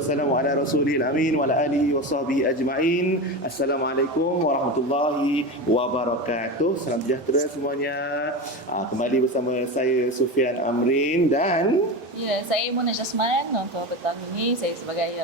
wassalamu ala rasulil amin wa ala alihi wa sahbihi ajma'in. Assalamualaikum warahmatullahi wabarakatuh. Salam sejahtera semuanya. Kembali bersama saya Sufian Amrin dan saya Mona Jasman. Untuk petang ini saya sebagai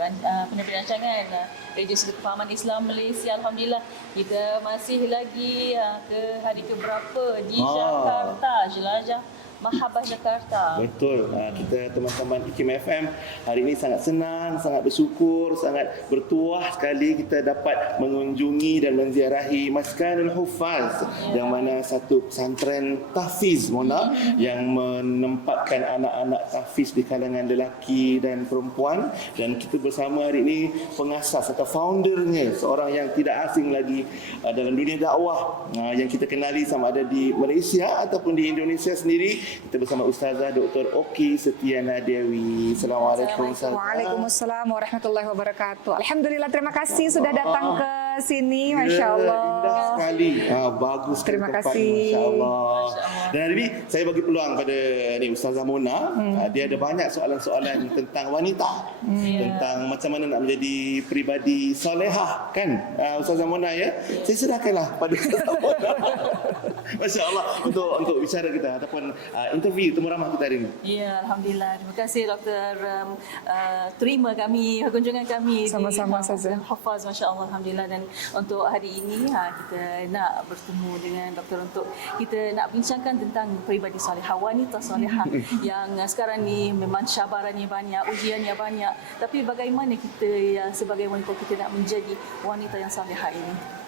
penerbit rancangan Radio Sudut Kefahaman Islam Malaysia. Alhamdulillah kita masih lagi ke hari keberapa di Jakarta, jelajah Mahabbah Jakarta. Betul. Kita teman-teman IKIM FM hari ini sangat senang, sangat bersyukur, sangat bertuah sekali kita dapat mengunjungi dan menziarahi Maskanul Huffaz, yang mana satu pesantren tahfiz, Mona, yang menempatkan anak-anak tahfiz di kalangan lelaki dan perempuan. Dan kita bersama hari ini pengasas atau foundernya, seorang yang tidak asing lagi dalam dunia dakwah yang kita kenali sama ada di Malaysia ataupun di Indonesia sendiri. Kita bersama Ustazah Dr. Oki Setiana Dewi. Assalamualaikum. Waalaikumsalam warahmatullahi wabarakatuh. Alhamdulillah, terima kasih sudah datang ke sini. Masya Allah. Indah sekali. Bagus. Terima kasih. Masya Allah. Dan hari ini saya bagi peluang pada Ustazah Mona. Dia ada banyak soalan-soalan tentang wanita. Tentang macam mana nak menjadi peribadi solehah, kan? Ustazah Mona, ya. Saya serahkanlah pada Ustazah Mona. Masya Allah untuk bicara kita ataupun interview temu ramah kita hari ini. Ya, Alhamdulillah. Terima kasih Doktor terima kunjungan kami sama-sama saja. Hafaz, Masya Allah. Alhamdulillah. Dan untuk hari ini kita nak bertemu dengan Doktor untuk kita nak bincangkan tentang peribadi solehah, wanita solehah yang sekarang ni memang cabarannya banyak, ujiannya banyak. Tapi bagaimana kita sebagai wanita kita nak menjadi wanita yang solehah ini?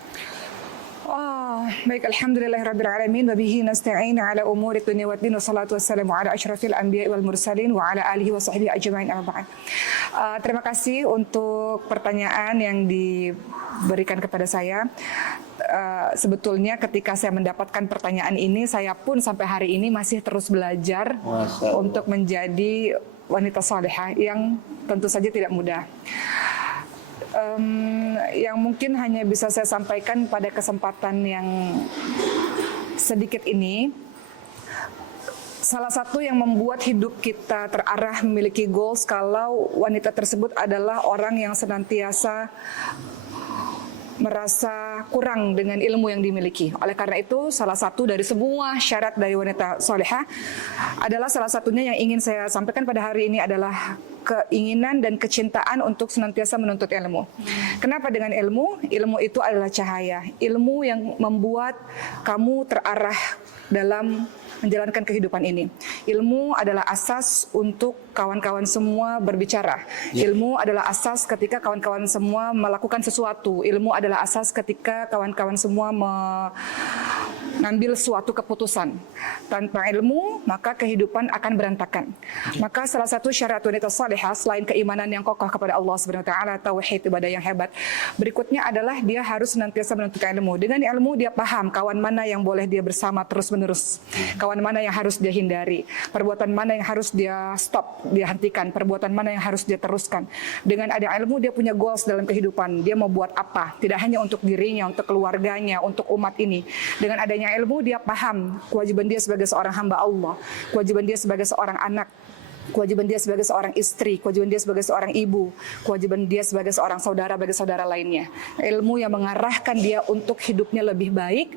Baik, alhamdulillahirrabbilalamin wa bihi nasta'in ala umuri dunya waddin wa salatu wassalamu ala asyrafil anbiya'i wal mursalin wa ala alihi wa sahbihi ajma'in amma ba'd. Terima kasih untuk pertanyaan yang diberikan kepada saya. Sebetulnya ketika saya mendapatkan pertanyaan ini, saya pun sampai hari ini masih terus belajar untuk menjadi wanita salehah yang tentu saja tidak mudah. Yang mungkin hanya bisa saya sampaikan pada kesempatan yang sedikit ini, salah satu yang membuat hidup kita terarah memiliki goals kalau wanita tersebut adalah orang yang senantiasa merasa kurang dengan ilmu yang dimiliki. Oleh karena itu, salah satu dari semua syarat dari wanita solehah adalah salah satunya yang ingin saya sampaikan pada hari ini adalah keinginan dan kecintaan untuk senantiasa menuntut ilmu. Kenapa dengan ilmu? Ilmu itu adalah cahaya. Ilmu yang membuat kamu terarah dalam menjalankan kehidupan ini. Ilmu adalah asas untuk kawan-kawan semua berbicara. Ilmu adalah asas ketika kawan-kawan semua melakukan sesuatu. Ilmu adalah asas ketika kawan-kawan semua mengambil suatu keputusan. Tanpa ilmu, maka kehidupan akan berantakan. Maka salah satu syarat wanita salihah selain keimanan yang kokoh kepada Allah Subhanahu wa taala, tauhid, ibadah yang hebat, berikutnya adalah dia harus senantiasa menuntut ilmu. Dengan ilmu dia paham kawan mana yang boleh dia bersama terus-menerus. Kawan mana yang harus dia hindari, perbuatan mana yang harus dia stop, dia hentikan, perbuatan mana yang harus dia teruskan. Dengan ada ilmu dia punya goals dalam kehidupan, dia mau buat apa, tidak hanya untuk dirinya, untuk keluarganya, untuk umat ini. Dengan adanya ilmu dia paham kewajiban dia sebagai seorang hamba Allah, kewajiban dia sebagai seorang anak, kewajiban dia sebagai seorang istri, kewajiban dia sebagai seorang ibu, kewajiban dia sebagai seorang saudara bagi saudara lainnya. Ilmu yang mengarahkan dia untuk hidupnya lebih baik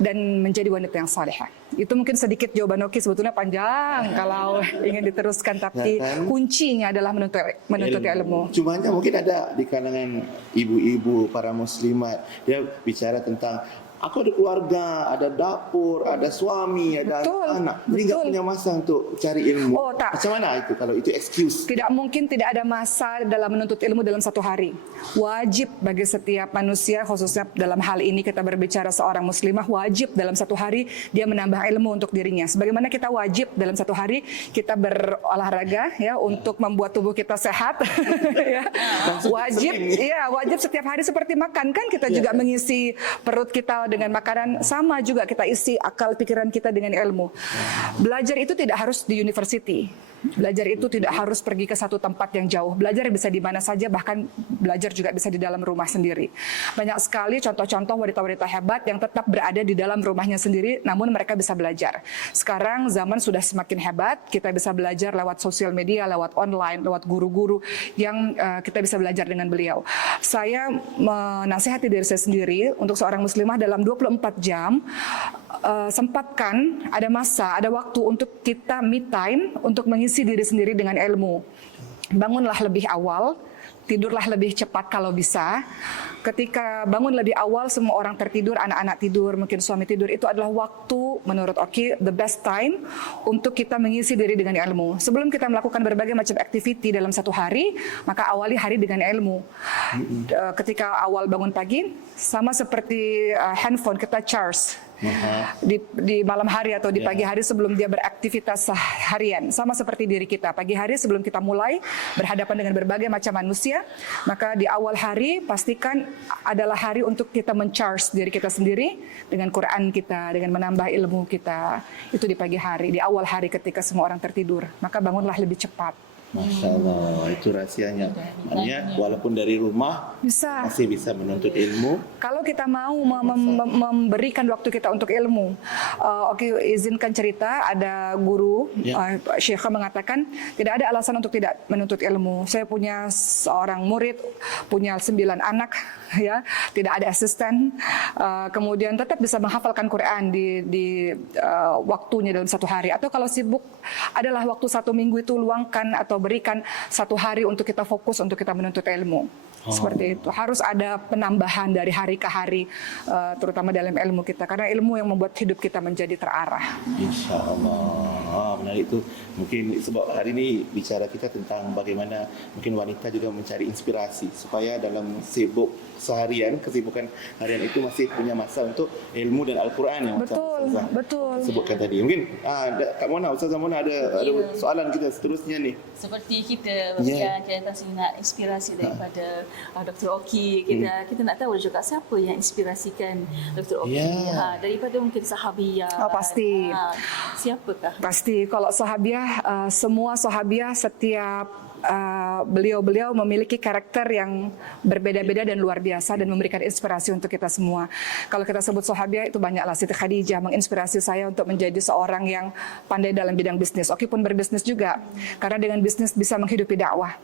dan menjadi wanita yang salehah. Itu mungkin sedikit jawaban Oki, sebetulnya panjang kalau ingin diteruskan, tapi kuncinya adalah menuntut ilmu. Cumanya mungkin ada di kalangan ibu-ibu para muslimat, dia bicara tentang aku ada keluarga, ada dapur, ada suami, ada anak. Jadi nggak punya masa untuk cari ilmu. Oh, tak. Macam mana itu kalau itu excuse? Tidak mungkin tidak ada masa dalam menuntut ilmu dalam satu hari. Wajib bagi setiap manusia, khususnya dalam hal ini kita berbicara seorang muslimah, wajib dalam satu hari dia menambah ilmu untuk dirinya. Sebagaimana kita wajib dalam satu hari kita berolahraga ya untuk membuat tubuh kita sehat. Ya. Wajib setiap hari seperti makan kan kita juga mengisi perut kita dengan makanan, sama juga kita isi akal pikiran kita dengan ilmu. Belajar itu tidak harus di university. Belajar itu tidak harus pergi ke satu tempat yang jauh. Belajar bisa di mana saja, bahkan belajar juga bisa di dalam rumah sendiri. Banyak sekali contoh-contoh wanita-wanita hebat yang tetap berada di dalam rumahnya sendiri, namun mereka bisa belajar. Sekarang zaman sudah semakin hebat, kita bisa belajar lewat sosial media, lewat online, lewat guru-guru yang kita bisa belajar dengan beliau. Saya menasihati diri saya sendiri untuk seorang muslimah dalam 24 jam, sempatkan ada masa, ada waktu untuk kita me time, untuk mengisi diri sendiri dengan ilmu. Bangunlah lebih awal, tidurlah lebih cepat kalau bisa. Ketika bangun lebih awal, semua orang tertidur, anak-anak tidur, mungkin suami tidur, itu adalah waktu menurut Oki the best time untuk kita mengisi diri dengan ilmu. Sebelum kita melakukan berbagai macam activity dalam satu hari, maka awali hari dengan ilmu. Ketika awal bangun pagi, sama seperti handphone kita charge di malam hari atau di pagi hari sebelum dia beraktivitas harian. Sama seperti diri kita, pagi hari sebelum kita mulai berhadapan dengan berbagai macam manusia, maka di awal hari pastikan adalah hari untuk kita men-charge diri kita sendiri dengan Quran kita, dengan menambah ilmu kita. Itu di pagi hari, di awal hari ketika semua orang tertidur, maka bangunlah lebih cepat. Masya Allah, itu rahasianya. Maknanya walaupun dari rumah masih bisa menuntut ilmu. Kalau kita mau memberikan waktu kita untuk ilmu. Oke, izinkan cerita, ada guru, Syekh mengatakan tidak ada alasan untuk tidak menuntut ilmu. Saya punya seorang murid, punya 9 anak, ya, tidak ada asisten, kemudian tetap bisa menghafalkan Quran di waktunya dalam satu hari. Atau kalau sibuk, adalah waktu 1 minggu itu luangkan atau berikan 1 hari untuk kita fokus untuk kita menuntut ilmu. Seperti itu. Harus ada penambahan dari hari ke hari, terutama dalam ilmu kita. Karena ilmu yang membuat hidup kita menjadi terarah. Insya Allah. Menarik itu. Mungkin sebab hari ini bicara kita tentang bagaimana mungkin wanita juga mencari inspirasi supaya dalam sibuk seharian, kesibukan harian itu masih punya masa untuk ilmu dan Al-Quran yang Betul. sebutkan tadi. Mungkin Kak Mona, Ustazah Mona ada soalan kita seterusnya nih. Seperti kita berbincang nak inspirasi daripada Dr. Oki, kita nak tahu juga siapa yang inspirasikan Dr. Oki. Daripada mungkin sahabiah. Pasti. Siapakah? Pasti. Kalau sahabiah, semua sahabiah setiap beliau-beliau memiliki karakter yang berbeda-beda dan luar biasa dan memberikan inspirasi untuk kita semua. Kalau kita sebut sahabiah itu banyaklah. Siti Khadijah menginspirasi saya untuk menjadi seorang yang pandai dalam bidang bisnis. Oki pun berbisnis juga, karena dengan bisnis bisa menghidupi dakwah.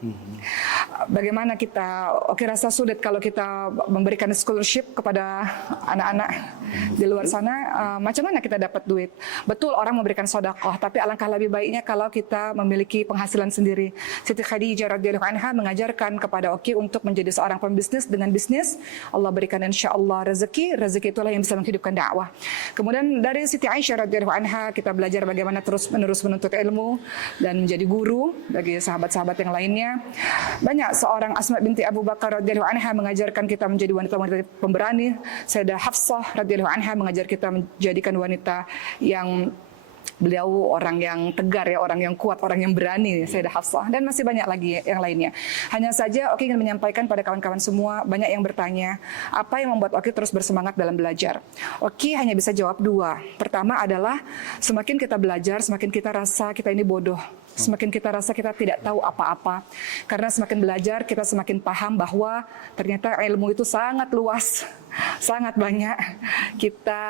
Bagaimana kita, Oki rasa sulit kalau kita memberikan scholarship kepada anak-anak di luar sana, macam mana kita dapat duit? Betul orang memberikan sedekah, tapi alangkah lebih baiknya kalau kita memiliki penghasilan sendiri. Siti Khadijah radhiyallahu anha mengajarkan kepada Oki untuk menjadi seorang pembisnis. Dengan bisnis Allah berikan insya-Allah rezeki itulah yang bisa menghidupkan dakwah. Kemudian dari Siti Aisyah radhiyallahu anha kita belajar bagaimana terus-menerus menuntut ilmu dan menjadi guru bagi sahabat-sahabat yang lainnya. Banyak, seorang Asma binti Abu Bakar radhiyallahu anha mengajarkan kita menjadi wanita-wanita pemberani. Sayyidah Hafsah radhiyallahu anha mengajar kita menjadikan wanita yang beliau orang yang tegar, ya, orang yang kuat, orang yang berani, Sayyidah Hafsah, dan masih banyak lagi yang lainnya. Hanya saja Oki ingin menyampaikan pada kawan-kawan semua, banyak yang bertanya, apa yang membuat Oki terus bersemangat dalam belajar? Oki hanya bisa jawab 2. Pertama adalah semakin kita belajar, semakin kita rasa kita ini bodoh. Semakin kita rasa kita tidak tahu apa-apa. Karena semakin belajar, kita semakin paham bahwa ternyata ilmu itu sangat luas, sangat banyak. Kita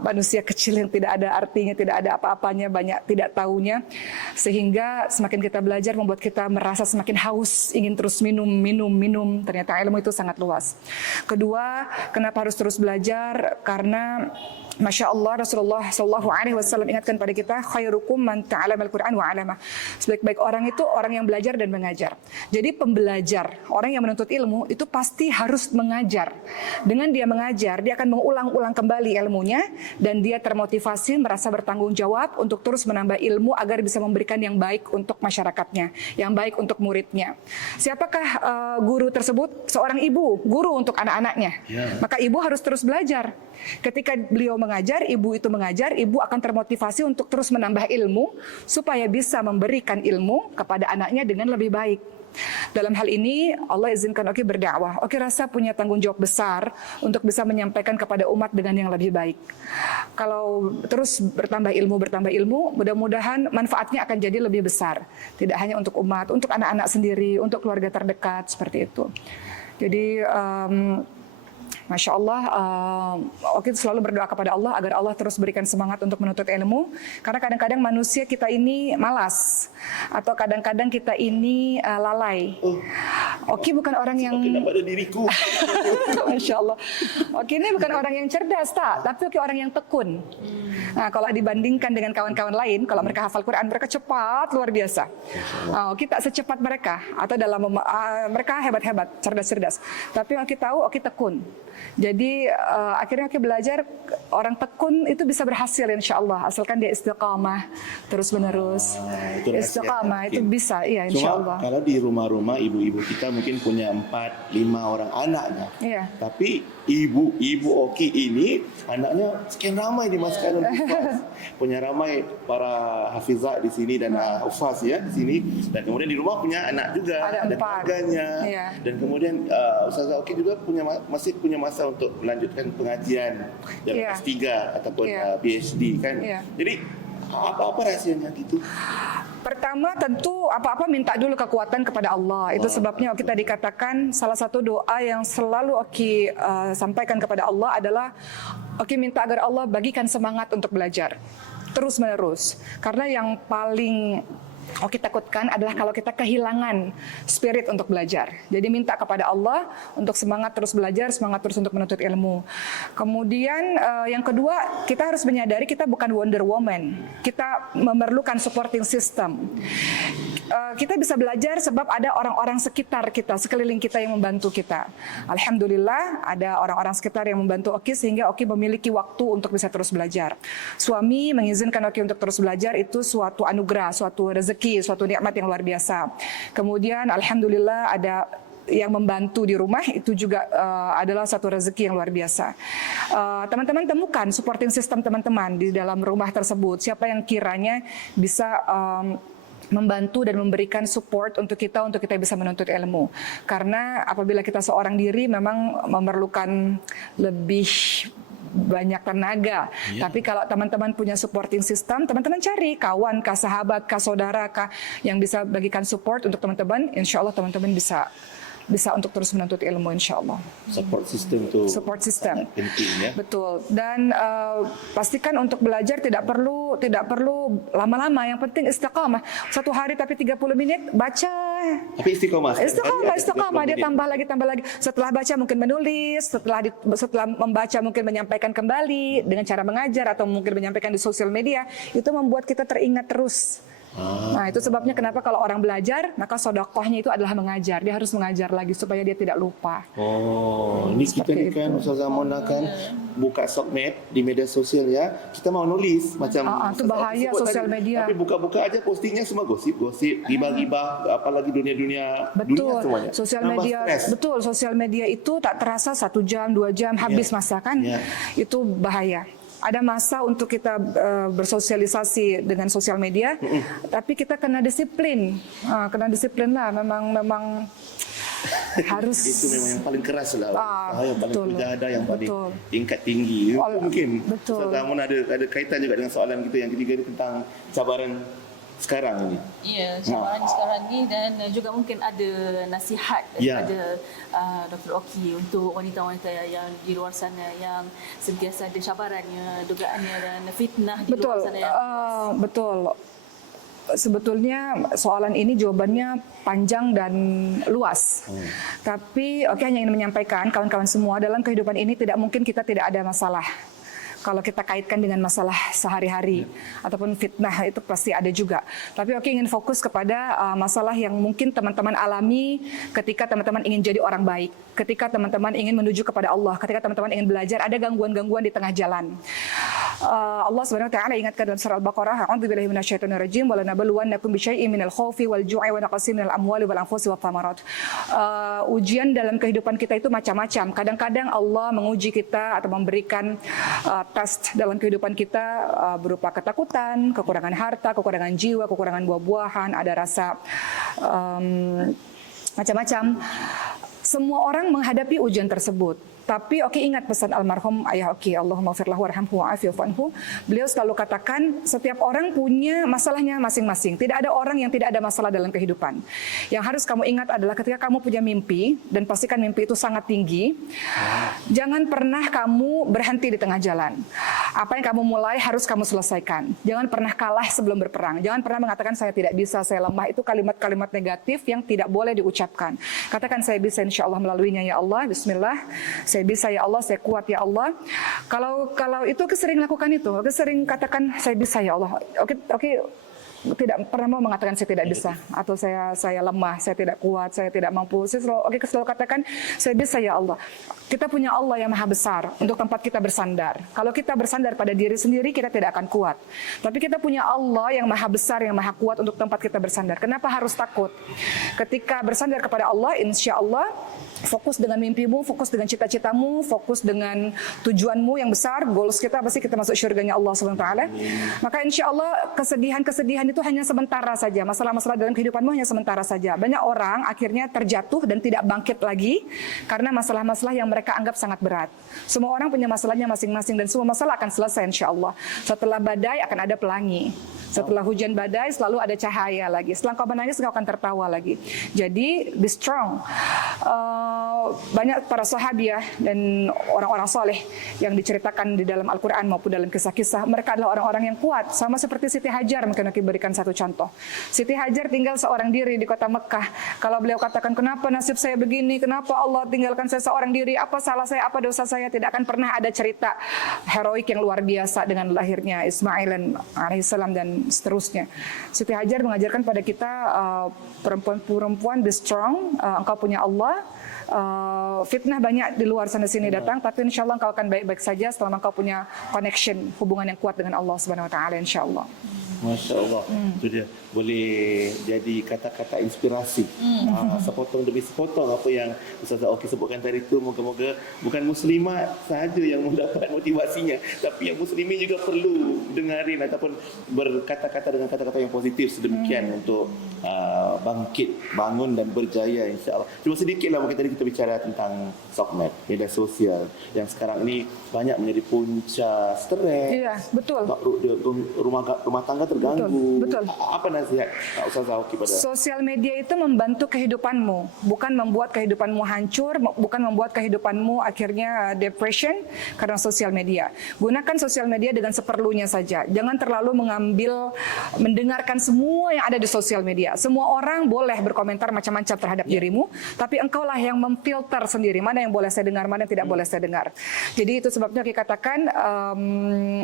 manusia kecil yang tidak ada artinya, tidak ada apa-apanya, banyak tidak tahunya. Sehingga semakin kita belajar membuat kita merasa semakin haus, ingin terus minum. Ternyata ilmu itu sangat luas. Kedua, kenapa harus terus belajar? Karena Masya Allah, Rasulullah SAW ingatkan pada kita, khairukum man ta'allama al-Quran wa 'allamah. Sebaik-baik orang itu orang yang belajar dan mengajar. Jadi pembelajar, orang yang menuntut ilmu itu pasti harus mengajar. Dengan dia mengajar, dia akan mengulang-ulang kembali ilmunya dan dia termotivasi, merasa bertanggung jawab untuk terus menambah ilmu agar bisa memberikan yang baik untuk masyarakatnya, yang baik untuk muridnya. Siapakah guru tersebut? Seorang ibu, guru untuk anak-anaknya. Maka ibu harus terus belajar. Ketika beliau mengajar, ibu akan termotivasi untuk terus menambah ilmu supaya bisa memberikan ilmu kepada anaknya dengan lebih baik. Dalam hal ini Allah izinkan Oki berdakwah. Oki rasa punya tanggung jawab besar untuk bisa menyampaikan kepada umat dengan yang lebih baik. Kalau terus bertambah ilmu, mudah-mudahan manfaatnya akan jadi lebih besar. Tidak hanya untuk umat, untuk anak-anak sendiri, untuk keluarga terdekat, seperti itu. Jadi Masya Allah, Oki selalu berdoa kepada Allah agar Allah terus berikan semangat untuk menuntut ilmu. Karena kadang-kadang manusia kita ini malas, atau kadang-kadang kita ini lalai. Oki bukan orang yang pada diriku. Masya Allah. Oki ini bukan orang yang cerdas, tak, tapi Oki orang yang tekun. Nah, kalau dibandingkan dengan kawan-kawan lain, kalau mereka hafal Quran, mereka cepat, luar biasa. Oki tak secepat mereka, atau dalam mereka hebat-hebat, cerdas-cerdas. Tapi Oki tahu, Oki tekun. Jadi akhirnya Oki belajar orang tekun itu bisa berhasil insya Allah, asalkan dia istiqamah terus menerus. Istiqamah itu bisa, iya insya Allah. Kalau di rumah-rumah ibu-ibu kita mungkin punya 4-5 orang anaknya, Iya. tapi ibu Oki ini anaknya sekian ramai di Maskanul Hufaz. Punya ramai para hafizah di sini dan hufaz ya di sini, dan kemudian di rumah punya anak juga, Ada 4. keluarganya. Iya. Dan kemudian Ustazah Oki juga masih punya masa untuk melanjutkan pengajian dalam Iya. S3 ataupun Iya. PhD kan. Iya. Jadi apa rahasianya gitu? Pertama tentu apa-apa minta dulu kekuatan kepada Allah. Itu sebabnya kita dikatakan salah satu doa yang selalu Oki sampaikan kepada Allah adalah Oki minta agar Allah bagikan semangat untuk belajar terus menerus. Karena yang paling Oki takutkan adalah kalau kita kehilangan spirit untuk belajar. Jadi minta kepada Allah untuk semangat terus belajar, semangat terus untuk menuntut ilmu. Kemudian yang kedua, kita harus menyadari kita bukan Wonder Woman. Kita memerlukan supporting system. Kita bisa belajar sebab ada orang-orang sekitar kita, sekeliling kita yang membantu kita. Alhamdulillah ada orang-orang sekitar yang membantu Oki sehingga Oki memiliki waktu untuk bisa terus belajar. Suami mengizinkan Oki untuk terus belajar, itu suatu anugerah, suatu rezeki, suatu nikmat yang luar biasa. Kemudian alhamdulillah ada yang membantu di rumah, itu juga adalah satu rezeki yang luar biasa. Teman-teman temukan supporting system teman-teman di dalam rumah tersebut. Siapa yang kiranya bisa membantu dan memberikan support untuk kita bisa menuntut ilmu. Karena apabila kita seorang diri memang memerlukan lebih banyak tenaga. Tapi kalau teman-teman punya supporting system, teman-teman cari kawan kah, sahabat kah, saudara kah yang bisa bagikan support untuk teman-teman, insya Allah teman-teman bisa untuk terus menuntut ilmu insya Allah. Support system itu Support system. penting ya. Betul. Dan pastikan untuk belajar tidak perlu lama-lama. Yang penting istiqamah. Satu hari tapi 30 menit baca. Tapi istiqomah. Istiqamah. Dia tambah lagi. Setelah baca mungkin menulis. Setelah membaca mungkin menyampaikan kembali dengan cara mengajar atau mungkin menyampaikan di sosial media. Itu membuat kita teringat terus. Nah, itu sebabnya kenapa kalau orang belajar, maka sodakohnya itu adalah mengajar. Dia harus mengajar lagi supaya dia tidak lupa. Ini kita ni kan Ustazah Mona kan buka sokmed di media sosial ya. Kita mau nulis macam itu bahaya sosial media. Tapi buka-buka aja postingnya semua gosip-gosip, gibah-gibah, apalagi dunia Betul. semuanya. Sosial Nambah media, stres. betul. Sosial media itu tak terasa 1 jam, 2 jam habis masa kan. Itu bahaya. Ada masa untuk kita bersosialisasi dengan sosial media, tapi kita kena disiplin. Kena disiplin lah. Memang harus. Itu memang yang paling keras lah. Yang paling mujahadah, yang paling betul. tingkat tinggi. Mungkin. Betul. Ustazah Mona ada kaitan juga dengan soalan kita yang ketiga ini tentang cabaran sekarang ini. Ya, cabaran sekarang ni, dan juga mungkin ada nasihat daripada Dr. Oki untuk wanita-wanita yang di luar sana yang sentiasa ada cabarannya, dugaannya dan fitnah di luar sana. Betul. Sebetulnya soalan ini jawabannya panjang dan luas. Tapi hanya ingin menyampaikan kawan-kawan semua, dalam kehidupan ini tidak mungkin kita tidak ada masalah. Kalau kita kaitkan dengan masalah sehari-hari ataupun fitnah, itu pasti ada juga. Tapi ingin fokus kepada masalah yang mungkin teman-teman alami ketika teman-teman ingin jadi orang baik, ketika teman-teman ingin menuju kepada Allah, ketika teman-teman ingin belajar, ada gangguan-gangguan di tengah jalan. Allah Subhanahu wa taala ingatkan dalam surah Al-Baqarah, "A'udzubillahi minasyaitonir rajim, wa lanabluwannakum bisyai'in minal khaufi wal ju'i wa naqsin minal amwali wal anfusi wath thamarat." Ujian dalam kehidupan kita itu macam-macam. Kadang-kadang Allah menguji kita atau memberikan tes dalam kehidupan kita berupa ketakutan, kekurangan harta, kekurangan jiwa, kekurangan buah-buahan, ada rasa macam-macam. Semua orang menghadapi ujian tersebut. Tapi ingat pesan almarhum ayah Allahumma firlahu warhamhu wa'afifu anhu. Beliau selalu katakan setiap orang punya masalahnya masing-masing. Tidak ada orang yang tidak ada masalah dalam kehidupan. Yang harus kamu ingat adalah ketika kamu punya mimpi, dan pastikan mimpi itu sangat tinggi, jangan pernah kamu berhenti di tengah jalan. Apa yang kamu mulai harus kamu selesaikan. Jangan pernah kalah sebelum berperang. Jangan pernah mengatakan saya tidak bisa, saya lemah. Itu kalimat-kalimat negatif yang tidak boleh diucapkan. Katakan saya bisa insya Allah melaluinya ya Allah. Bismillah. Saya bisa ya Allah, saya kuat ya Allah. Kalau itu sering lakukan itu, sering katakan saya bisa ya Allah. Oke, tidak pernah mau mengatakan saya tidak bisa atau saya lemah, saya tidak kuat, saya tidak mampu. Saya selalu katakan saya bisa ya Allah. Kita punya Allah yang maha besar untuk tempat kita bersandar. Kalau kita bersandar pada diri sendiri, kita tidak akan kuat. Tapi kita punya Allah yang maha besar, yang maha kuat untuk tempat kita bersandar. Kenapa harus takut? Ketika bersandar kepada Allah, insya Allah fokus dengan mimpimu, fokus dengan cita-citamu, fokus dengan tujuanmu yang besar, goals kita pasti kita masuk syurganya Allah Subhanahu wa taala. Maka insya Allah kesedihan-kesedihan itu hanya sementara saja. Masalah-masalah dalam kehidupanmu hanya sementara saja. Banyak orang akhirnya terjatuh dan tidak bangkit lagi karena masalah-masalah yang mereka anggap sangat berat. Semua orang punya masalahnya masing-masing dan semua masalah akan selesai insya Allah. Setelah badai akan ada pelangi. Setelah hujan badai selalu ada cahaya lagi. Setelah kau menangis kau akan tertawa lagi. Jadi be strong. Banyak para sahabiah dan orang-orang soleh yang diceritakan di dalam Al-Quran maupun dalam kisah-kisah, mereka adalah orang-orang yang kuat. Sama seperti Siti Hajar, mungkin aku berikan satu contoh. Siti Hajar tinggal seorang diri di kota Mekah. Kalau beliau katakan, kenapa nasib saya begini, kenapa Allah tinggalkan saya seorang diri, apa salah saya, apa dosa saya, tidak akan pernah ada cerita heroik yang luar biasa dengan lahirnya Ismail alaihissalam dan seterusnya. Siti Hajar mengajarkan pada kita, perempuan-perempuan be strong, engkau punya Allah. Fitnah banyak di luar sana sini datang, tapi insya Allah engkau akan baik-baik saja selama engkau punya connection, hubungan yang kuat dengan Allah Subhanahu wa taala insya Allah. Masya Allah, itu dia boleh jadi kata-kata inspirasi. Sepotong demi sepotong apa yang Ustazah Oki sebutkan tadi itu, moga-moga bukan muslimat sahaja yang mendapat motivasinya, tapi yang muslimin juga perlu dengarin ataupun berkata-kata dengan kata-kata yang positif sedemikian untuk bangkit, bangun dan berjaya insya-Allah. Cuma sedikitlah mungkin tadi kita bicara tentang sosmed, media sosial yang sekarang ini banyak menjadi punca stres. Iya, betul. Rumah tangga terganggu. Betul. Apa nasihat Ustazah Oki pada? Sosial media itu membantu kehidupanmu, bukan membuat kehidupanmu hancur, bukan membuat kehidupanmu akhirnya depression karena sosial media. Gunakan sosial media dengan seperlunya saja. Jangan terlalu mendengarkan semua yang ada di sosial media. Semua orang boleh berkomentar macam-macam terhadap dirimu, tapi engkaulah yang memfilter sendiri mana yang boleh saya dengar, mana yang tidak boleh saya dengar. Jadi itu sebabnya kita katakan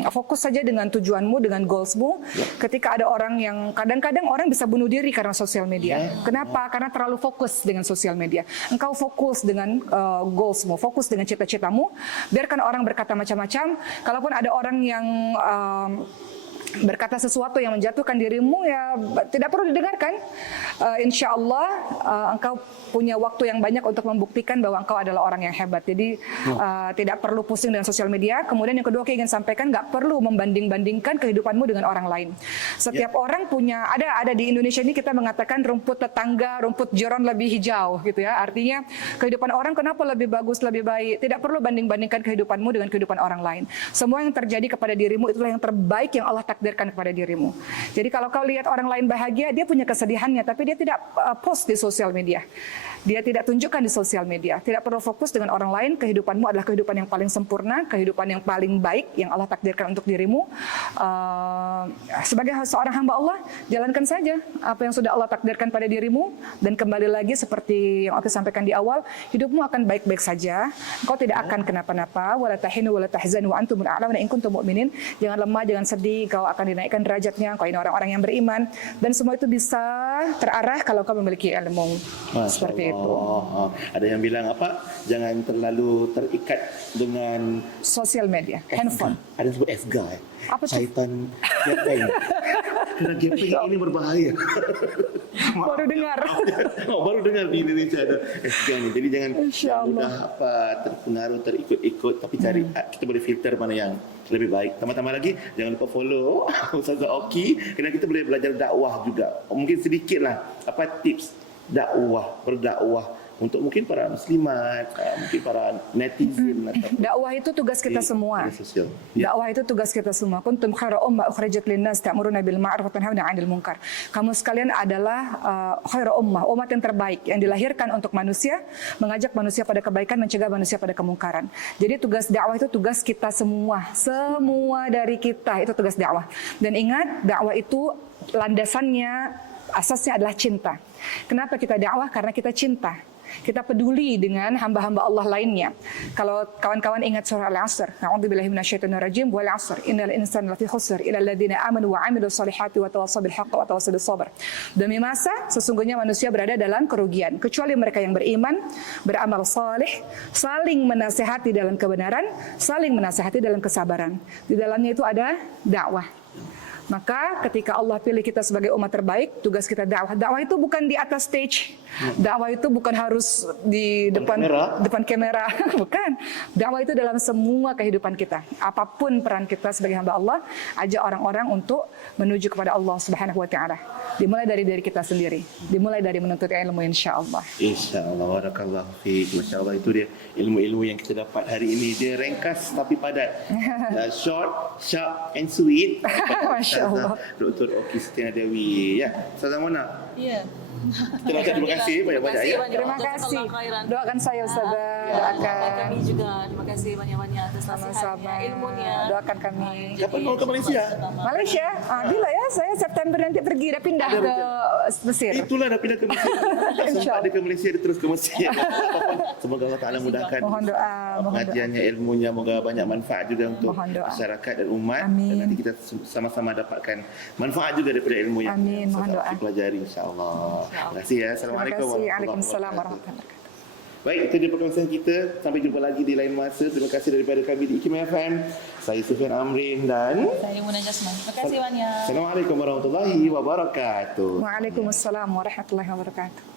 fokus saja dengan tujuanmu, dengan goalsmu. Ketika ada orang yang kadang-kadang orang bisa bunuh diri karena sosial media. Kenapa? Karena terlalu fokus dengan sosial media. Engkau fokus dengan goalsmu, fokus dengan cita-citamu. Biarkan orang berkata macam-macam. Kalaupun ada orang yang berkata sesuatu yang menjatuhkan dirimu, ya tidak perlu didengarkan. Insya Allah engkau punya waktu yang banyak untuk membuktikan bahwa engkau adalah orang yang hebat. Jadi tidak perlu pusing dengan sosial media. Kemudian yang kedua, saya ingin sampaikan, nggak perlu membanding-bandingkan kehidupanmu dengan orang lain. Setiap orang punya, ada di Indonesia ini kita mengatakan rumput tetangga, rumput jiran lebih hijau gitu ya. Artinya kehidupan orang kenapa lebih bagus, lebih baik. Tidak perlu banding-bandingkan kehidupanmu dengan kehidupan orang lain. Semua yang terjadi kepada dirimu itulah yang terbaik yang Allah takdirkan kepada dirimu. Jadi kalau kau lihat orang lain bahagia, dia punya kesedihannya, tapi dia tidak post di sosial media. Dia tidak tunjukkan di sosial media. Tidak perlu fokus dengan orang lain. Kehidupanmu adalah kehidupan yang paling sempurna, kehidupan yang paling baik yang Allah takdirkan untuk dirimu. Sebagai seorang hamba Allah, jalankan saja apa yang sudah Allah takdirkan pada dirimu, dan kembali lagi seperti yang aku sampaikan di awal, hidupmu akan baik-baik saja. Engkau tidak akan kenapa-napa. Wala tahinu wala tahzanu wa antumul a'launa in kuntum mu'minin. Jangan lemah, jangan sedih. Kau akan dinaikkan derajatnya. Kau ini orang-orang yang beriman, dan semua itu bisa terarah kalau kau memiliki ilmu. Seperti itu. Ada yang bilang apa? Jangan terlalu terikat dengan sosial media, handphone. Ada yang sebut SGA. Apa itu? Syaitan gepeng. Karena gepeng ini berbahaya. Baru dengar. Baru dengar di Indonesia ada SGA ni. Jadi jangan mudah terpengaruh, terikut-ikut, tapi cari kita boleh filter mana yang lebih baik. Tambah-tambah lagi, jangan lupa follow Ustazah Oki, kerana kita boleh belajar dakwah juga. Mungkin sedikitlah apa tips berdakwah untuk mungkin para muslimat, mungkin para netizen atau Dakwah itu tugas kita di semua. media sosial. Ya. Dakwah itu tugas kita semua. Kuntum khaira ummah ukhrijat lin-nas ta'muruna bil ma'ruf wa tanhauna 'anil munkar. Kamu sekalian adalah khaira ummah, umat yang terbaik yang dilahirkan untuk manusia, mengajak manusia pada kebaikan, mencegah manusia pada kemungkaran. Jadi tugas dakwah itu tugas kita semua. Semua dari kita itu tugas dakwah. Dan ingat, dakwah itu landasannya, asasnya adalah cinta. Kenapa kita dakwah? Karena kita cinta. Kita peduli dengan hamba-hamba Allah lainnya. Kalau kawan-kawan ingat surah Al-Asr, A'udzubillahi minasyaitonirrajim, wal 'asr, innal insana lafi khusr illa alladziina aamanu wa 'amilus shalihati wa tawassaw bil haqqi wa tawassaw bis sabr. Demi masa sesungguhnya manusia berada dalam kerugian kecuali mereka yang beriman, beramal saleh, saling menasihati dalam kebenaran, saling menasihati dalam kesabaran. Di dalamnya itu ada dakwah. Maka ketika Allah pilih kita sebagai umat terbaik, tugas kita dakwah. Dakwah itu bukan di atas stage. Dakwah itu bukan harus di depan kamera. Bukan. Dakwah itu dalam semua kehidupan kita. Apapun peran kita sebagai hamba Allah, ajak orang-orang untuk menuju kepada Allah Subhanahu wa taala. Dimulai dari diri kita sendiri. Dimulai dari menuntut ilmu, insya-Allah. InsyaAllah, barakallahu fiik. Masya Allah, itu dia ilmu-ilmu yang kita dapat hari ini. Dia ringkas tapi padat. Short, sharp and sweet. Masya Allah. Dr. Oki Setiana Dewi. Ya, Ustazah Mona. Ya. Kita ucapkan terima kasih banyak-banyak ya. Terima kasih. Doakan saya Ustazah. Doakan. Kami juga terima kasih banyak-banyak atas nasihatnya, Sama-sama. ilmunya. Doakan kami. Kapan mau ke Malaysia? Malaysia? Bila ya, saya September nanti pergi, dah pindah ke Mesir. Itulah dah pindah ke Mesir. Tak sempat dia ke Malaysia, dia terus ke Mesir. Semoga Allah Ta'ala mudahkan Mohon doa. pengajiannya, ilmunya. Moga banyak manfaat juga untuk Mohon doa. masyarakat dan umat. Amin. Dan nanti kita sama-sama dapatkan manfaat juga daripada ilmu yang Amin. Mohon kita doa. pelajari, insyaAllah. Terima kasih ya. Terima Assalamualaikum kasih. Waalaikumsalam wabarakatuh. warahmatullahi wabarakatuh. Baik, itu dia perkongsian kita. Sampai jumpa lagi di lain masa. Terima kasih daripada kami di IKIM FM. Saya Sufian Amrin dan Saya Muna Jasman. Terima kasih banyak. Assalamualaikum warahmatullahi wabarakatuh. Waalaikumsalam warahmatullahi wabarakatuh.